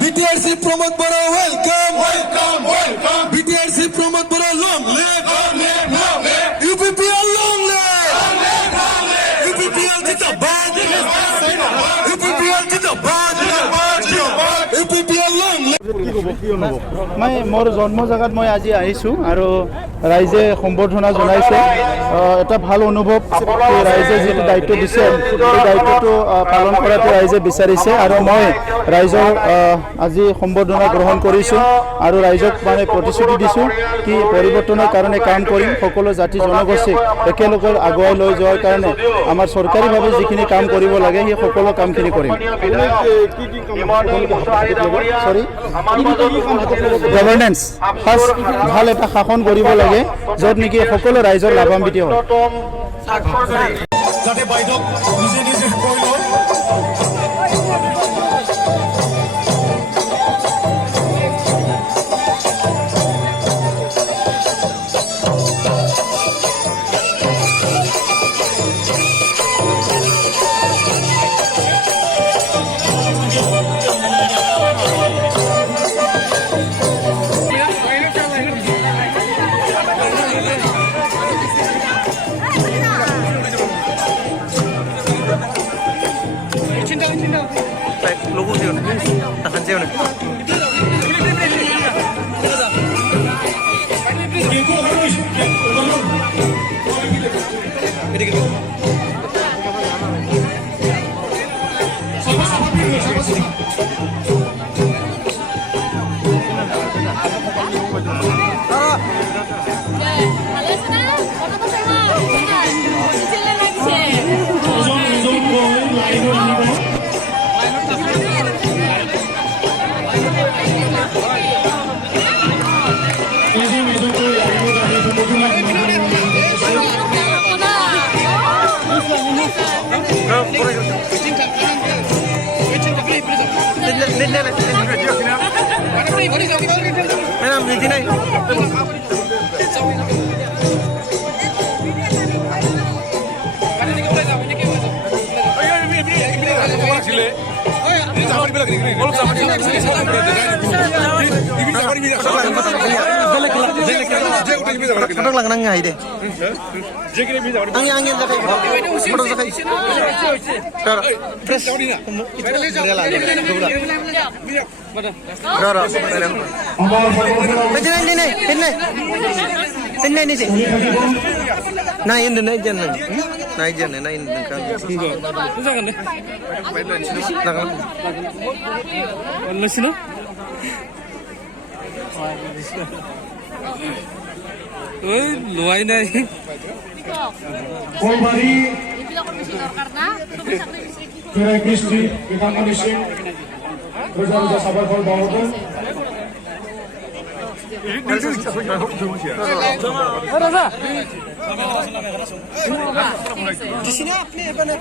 BTRC Pramod Bora, welcome, welcome, welcome. BTRC Pramod Bora, long live, long live, long live. UPPL, long live, long live, long live. UPPL Jitabad, UPPL Jitabad, UPPL long live. मैं मोर जन्म जगत मैं आज आहिছোঁ আৰু ৰাইজে সম্বৰ্ধনা জনাইছে এটা ভাল অনুভৱ ৰাইজে যেটো দায়িত্ব দিছে এই দায়িত্বটো পালন কৰাটো ৰাইজে বিচাৰিছে আৰু মই ৰাইজৰ আজি সম্বৰ্ধনা গ্ৰহণ কৰিছোঁ আৰু ৰাইজক মানে প্ৰতিশ্ৰুতি দিছোঁ কি পৰিৱৰ্তনৰ কাৰণে কাম কৰিম সকলো জাতি জনগোষ্ঠীক একেলগে আগুৱাই লৈ যোৱাৰ কাৰণে আমাৰ চৰকাৰীভাৱে যিখিনি কাম কৰিব লাগে সেই সকলো কামখিনি কৰিম সৰি গভৰ্নেন্স ফাৰ্ষ্ট ভাল এটা শাসন কৰিব লাগে য'ত নেকি সকলো ৰাইজৰ লাভান্বিত হয় যাতে বাইদেউ নিজে নিজে কৈ লওক logo sih, tahan sih nih. Lang ngay deh. Angin zakai. Foto zakai. Tar. Press. Ini sih. Nah ini naik jangan. Naik jangan. Naik kan. Jangan deh. Jangan. Masih no? Luai naik. Polbari Kira Kristi kita kondisi Rosa sabar kol bawakan di sini apa nih?